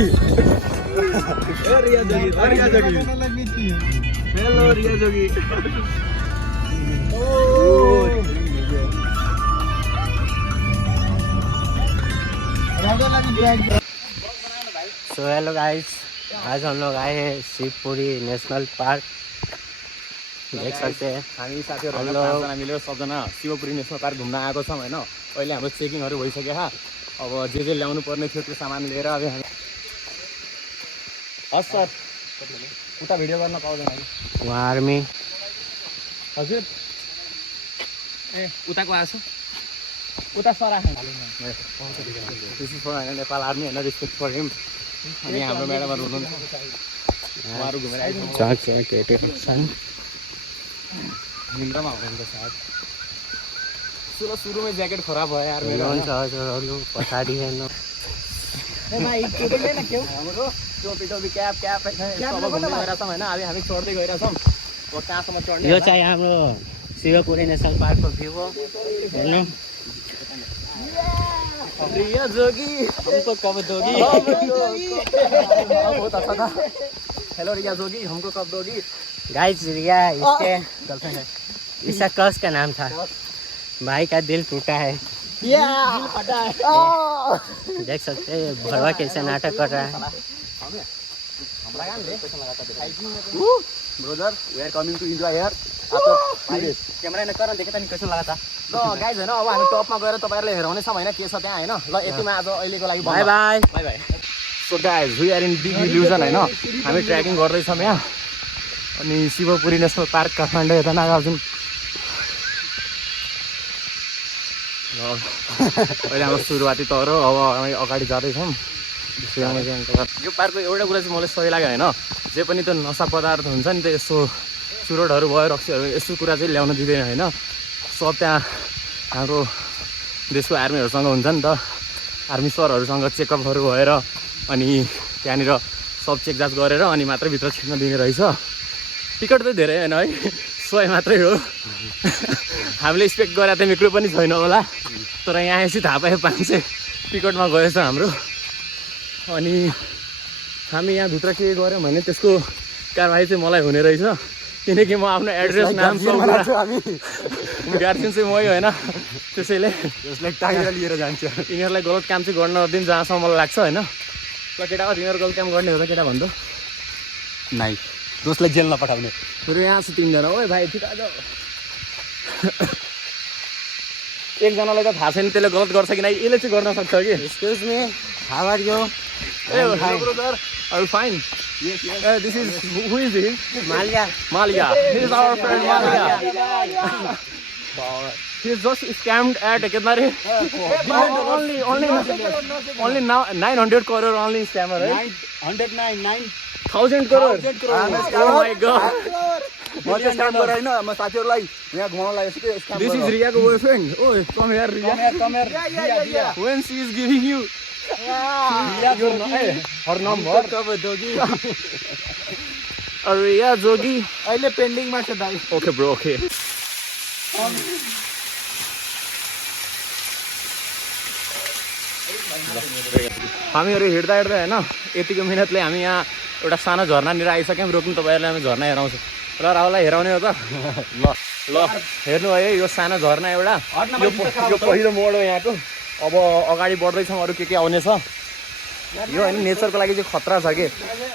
रिया जोगी hello Riya जोगी so hello guys, आज हम लोग आए हैं शिवपुरी नेशनल पार्क। देख सकते हैं हामी साथीहरु पाँचजना मिलेर सबजना शिवपुरी नेशनल पार्क घुम्न आएको छौँ हैन। अहिले हाम्रो चेकिङहरु भइसक्यो। अब जे ल्याउनु पर्ने थियो त्यो सामान लिएर अब हामी हस् सर उता भिडियो गर्न पाउँदैन है वहाँ आर्मी। हजुर ए उताको आछु उता सर आछ this is for Nepal army हैन, रेस्पेक्ट फर हिम। अनि हाम्रो म्याडमहरु हुनुहुन्छ उहाँहरु घुमेर आइसक्नु निन्द्रामा हुनुहुन्छ सायद। सुरुमै ज्याकेट खराब भयो यार मेरो। हजुरहरू पछाडि हेर्नु। भाइ टोपी ल्याइन क्यौ हाम्रो टोपी क्याप सब घुम्दै गइरहेछौँ हैन। अब हामी चढ्दै गइरहेछौँ। अब कहाँसम्म चढ्ने यो चाहिँ हाम्रो शिवपुरी नेशनल पार्कको भ्यू हो। हेर्नु रिया जोगी हमको कब दोगी। बहुत अच्छा था। हेलो रिया जोगी हमको कब दोगी। गाइस, रिया इसके गर्लफ्रेंड है। इसका क्रश का नाम था। भाई का दिल टूटा है। दिल फटा है। देख सकते हैं भरवा कैसे नाटक कर रहा है। Brother we are coming to enjoy here after camera ने करन देखे त नि कैसन लगा था। ल गाइज हैन, अब हामी टपमा गएर तपाईहरुले हेराउने छौं हैन के छ त्यहाँ हैन। ल यतिमा आज अहिलेको लागि bye bye bye bye. So guys we are in big illusion हैन। हामी ट्रेकिङ गर्दै छौं यहाँ। अनि शिवपुरी नेशनल पार्क काठमाडौँ यता नागार्जुन। अहिले हाम्रो सुरुवाती तौर हो। अब हामी अगाडि जाँदैछौँ। यो पार्कको एउटा कुरा चाहिँ मलाई सही लाग्यो होइन, जे पनि त्यो नसा पदार्थ हुन्छ नि, त्यो यसो चुरोटहरू भयो रक्सीहरू यस्तो कुरा चाहिँ ल्याउन दिँदैन होइन। सब त्यहाँ हाम्रो देशको आर्मीहरूसँग हुन्छ नि त, आर्मी सरहरूसँग चेकअपहरू भएर अनि त्यहाँनिर सब चेकजाँच गरेर अनि मात्रै भित्र छिर्न दिने रहेछ। टिकट चाहिँ धेरै होइन है, 100 मात्रै हो। हामीले एक्सपेक्ट गरेर त मिक्रो पनि छैन होला, तर यहाँ यसै थाहा पायो 500 टिकटमा गएछ हाम्रो। अनि हामी यहाँभित्र के गऱ्यौँ भने त्यसको कारवाही चाहिँ मलाई हुने रहेछ, किनकि म आफ्नो एड्रेस नाम गार्जियन चाहिँ मै होइन। त्यसैले यसलाई टाइगर लिएर जान्छ। यिनीहरूलाई गलत काम चाहिँ गर्न नदिउँ जहाँसम्म मलाई लाग्छ होइन। ल केटा हो तिनीहरू गलत काम गर्ने हो त केटा भन्दो नाइ, दोस्लाई जेल नपठाउने। फेरि यहाँ छ 3 जना। ओए भाइ ठिक आज एकजनालाई त थाहा छैन त्यसले गलत गर्छ कि नै, यसले चाहिँ गर्न सक्छ कि। Excuse me, how are you? Hello brother, are you fine? Yes. This is who is he? Malia. He is our friend Malia. He is just scammed at Kednare. Only now 900 crore only scammer, right? 109,000 crore. Oh my god. म चाहिँ scam गरेन, म साथीहरुलाई यहाँ घुमाउन लागेछु के scam. This is Riya ko boyfriend. Oh, come here Riya. Come here. When she is giving you her number कब दोगी। रिया जोगी अहिले पेन्डिङमा छ दाइ। Okay bro okay. हामीहरू हिँड्दा होइन यतिको मिहिनेतले हामी यहाँ एउटा सानो झरनानिर आइसक्यौँ। रोक्नु तपाईँहरूलाई हामी झरना हेराउँछु। ल राहुललाई हेराउने हो त। ल हेर्नु है, यो सानो झरना एउटा, यो पहिलो मोड हो यहाँको। अब अगाडि बढ्दैछौँ, अरू के आउने छ। यो होइन नेचरको लागि चाहिँ खतरा छ कि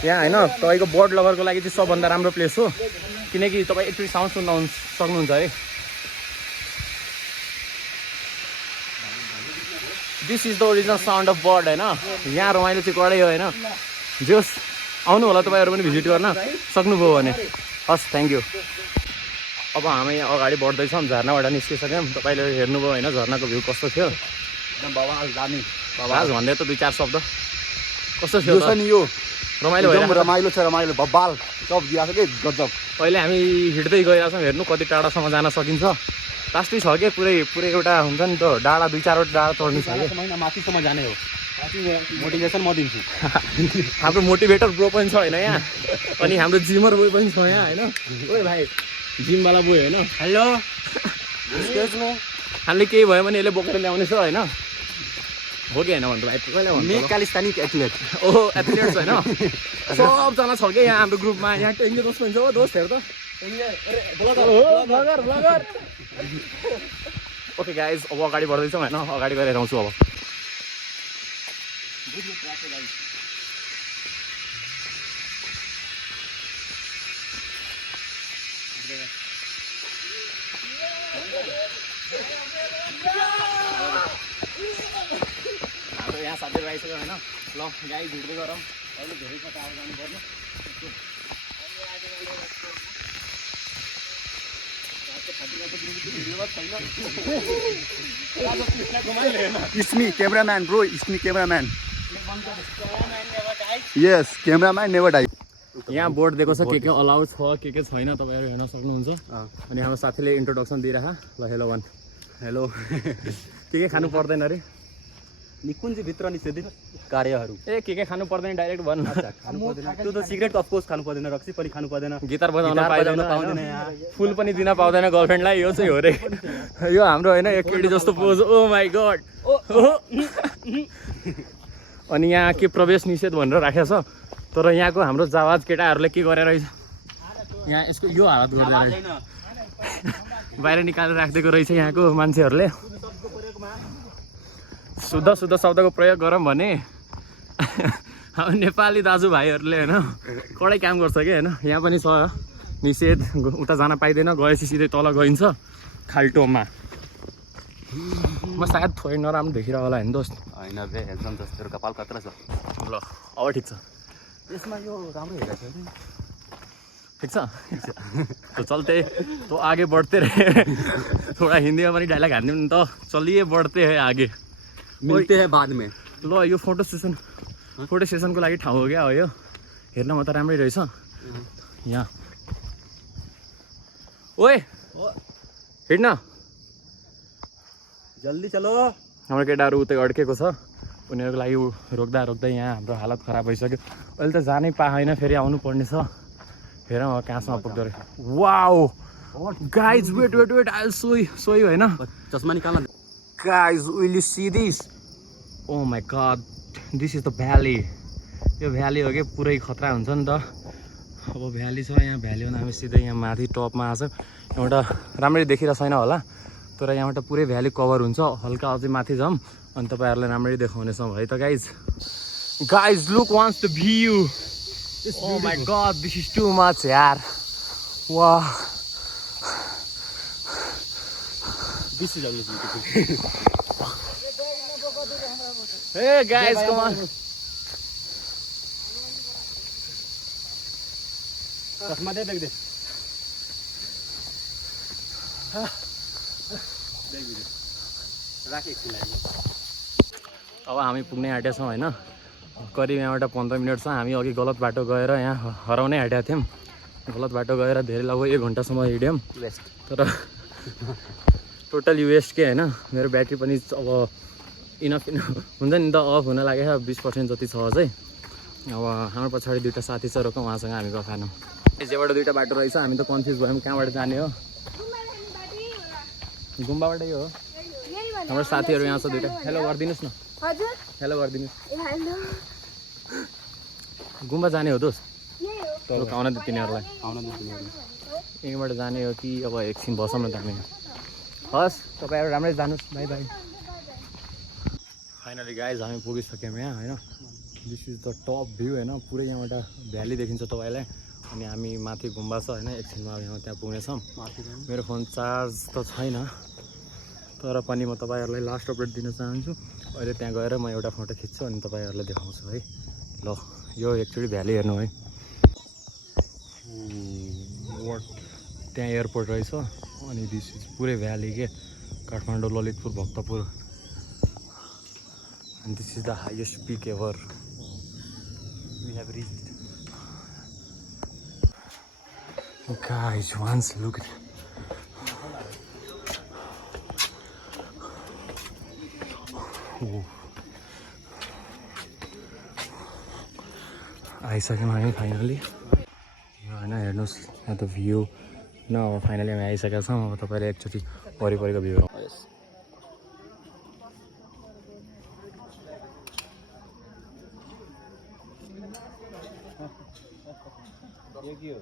यहाँ होइन। तपाईँको बर्ड लभरको लागि चाहिँ सबभन्दा राम्रो प्लेस हो, किनकि तपाईँ एकचोटि साउन्ड सुन्न सक्नुहुन्छ है। This is the original sound of bird होइन। यहाँ रमाइलो चाहिँ कडै हो होइन। जोस् आउनु होला तपाईँहरू पनि भिजिट गर्न सक्नुभयो भने। हस् थ्याङ्क यू। अब हामी अगाडि बढ्दैछौँ, झरनाबाट निस्किसक्यौँ। तपाईँले हेर्नुभयो होइन झरनाको भ्यू कस्तो थियो। बाबा भन्दै त 2-4 शब्द कस्तो थियो त नि। यो रमाइलो भयो, रमाइलो छ, रमाइलो बब्बाल सब दिएको छ के गजब। अहिले हामी हिँड्दै गइरहेछौँ। हेर्नु कति टाढासम्म जान सकिन्छ। लास्टै छ कि पुरै एउटा हुन्छ नि त डाँडा, 2-4 वटा डाँडा चढ्नु छ कि। माथिसम्म जाने हो। मोटिभेसन म दिन्छु। हाम्रो मोटिभेटर ब्रो पनि छ होइन यहाँ, अनि हाम्रो जिमर बोय पनि छ यहाँ होइन। ओए भाइ जिमवाला बोय होइन। Hello excuse me. हामीले केही भयो भने यसले बोकेर ल्याउने छ होइन। हो कि होइन भन्नु भाइ कहिले मी भन्नु कालिस्थानिक एथलेट ओहो एथलेट्स होइन सबजना छ क्या यहाँ हाम्रो ग्रुपमा यहाँ टेङ्गे दोस्त हुन्छ हो दोस्त हेर त ओके गाइज अब अगाडि बढ्दैछौँ होइन अगाडि गएर आउँछु अब हाम्रो यहाँ साथीहरू आइसक्यो होइन ल गाई भिड्दै गरौँ अहिले धेरै कता आएर जानुपर्ने इसमी कैमरामैन ब्रो इसमी कैमरामैन यस कैमरामैन नेभर डाई यहाँ बोर्ड दिएको छ के अलाउ छ के छैन तपाईँहरू हेर्न सक्नुहुन्छ अनि हाम्रो साथीले इन्ट्रोडक्सन दिइरह ल हेलो वान हेलो के खानु पर्दैन अरे निकुञ्जभित्र निषेधित कार्यहरू ए के खानु पर्दैन डाइरेक्ट भन्नु खानु पर्दैन त्यो त सिगरेट अफकोर्स खानु पर्दैन रक्सी पनि खानु पर्दैन गिटार बजाउन पाउँदैन पाइँदैन यहाँ फुल पनि दिन पाउँदैन गर्लफ्रेन्डलाई यो चाहिँ हो रे यो हाम्रो होइन एक केटी जस्तो पोज ओ माई गड अनि यहाँ के प्रवेश निषेध भनेर राखेको छ तर यहाँको हाम्रो जावाज केटाहरूले के गरेर रहेछ यहाँ यसको यो हालत गर्दै रहेछ बाहिर निकालेर राखिदिएको रहेछ यहाँको मान्छेहरूले शुद्ध शुद्ध शब्दको प्रयोग गरौँ भने अब नेपाली दाजुभाइहरूले होइन कडै काम गर्छ कि होइन यहाँ पनि छ निषेध उता जान पाइँदैन गएपछि सिधै तल गइन्छ खाल्टोमा म सायद थोरै नराम्रो देखिरह होला होइन दोस्त होइन बे एकदम जस्तो तेरो कपाल कत्रा छ ल अब ठिक छ यसमा यो राम्रो हेरेको छ ठिक छ तो चलते तो आगे बढ़ते रहे थोड़ा हिंदी में पनि डायलॉग हान्दिउँ नि त चलिए बढ़ते है आगे मिलते हैं बाद में ल यो फोटो सेसनको लागि ठाउँ हो क्या हो यो हेर्नमा त राम्रै रहेछ यहाँ ओए हिँड्न जल्दी चलो हाम्रो केटाहरू उतै अड्केको छ उनीहरूको लागि रोक्दा रोक्दै यहाँ हाम्रो हालत खराब भइसक्यो अहिले त जानै पाएन फेरि आउनु पर्ने छ हेरौँ अब कहाँसम्म पुग्दो रहेछ wow guys wait I saw you होइन चस्मा निकाल्न guys will you see this oh my god this is the valley यो भ्याली हो कि पुरै खतरा हुन्छ नि त अब भ्याली छ यहाँ भ्याली हुँदा हामी सिधै यहाँ माथि टपमा आएको छ यहाँबाट राम्ररी देखिरहेको छैन होला तर यहाँबाट पुरै भ्याली कभर हुन्छ हल्का अझै माथि जाउँ अनि तपाईँहरूलाई राम्ररी देखाउनेछौँ है त guys look once the view Oh my god, this is too much, yaar. Wow. This is only beautiful. Hey guys, come on. चस्मा दे देख दे राख एकछिन लागि अब हामी पुग्नै आँटेका छौँ होइन करिब यहाँबाट 15 मिनट छ हामी अघि गलत बाटो गएर यहाँ हराउनै आँटेका थियौँ गलत बाटो गएर धेरै लगभग 1 घन्टासम्म हिँड्यौँ वेस्ट तर टोटल वेस्ट के होइन मेरो ब्याट्री पनि अब इनफ हुन्छ नि त अफ हुन लागेको 20% जति छ अझै अब हाम्रो पछाडि दुईवटा साथी छ रोकौँ उहाँसँग हामी गफ खानौँ जेबाट दुईवटा बाटो रहेछ हामी त कन्फ्युज भयौँ कहाँबाट जाने हो गुम्बाबाटै हो हाम्रो साथीहरू यहाँ छ दुईवटा हेलो गरिदिनुहोस् न हेलो गरिदिनुहोस् गुम्बा जाने हो दोस्त आउन दि तिनीहरूलाई यहीँबाट जाने हो कि अब एकछिन बसौँ न जाने हस् तपाईँहरू राम्रै जानुहोस् बाई बाई फाइनली गाइज हामी पुगिसक्यौँ यहाँ होइन this is the top view होइन पुरै यहाँबाट भ्याली देखिन्छ तपाईँलाई अनि हामी माथि गुम्बा छ होइन एकछिनमा यहाँ त्यहाँ पुग्नेछौँ मेरो फोन चार्ज त छैन तर पनि म तपाईँहरूलाई लास्ट अपडेट दिन चाहन्छु अहिले त्यहाँ गएर म एउटा फोटो खिच्छु अनि तपाईँहरूलाई देखाउँछु है ल यो एकचोटि भ्याली हेर्नु है त्यहाँ एयरपोर्ट रहेछ अनि दिस इज पुरै भ्याली के Kathmandu Lalitpur Bhaktapur and this is the highest peak ever we have reached. Guys, once look at आइसक्यौँ हामी फाइनली यो होइन हेर्नुहोस् यहाँ त भ्यू होइन अब फाइनली हामी आइसकेका छौँ अब तपाईँले एकचोटि वरिपरिको भ्यू यो के हो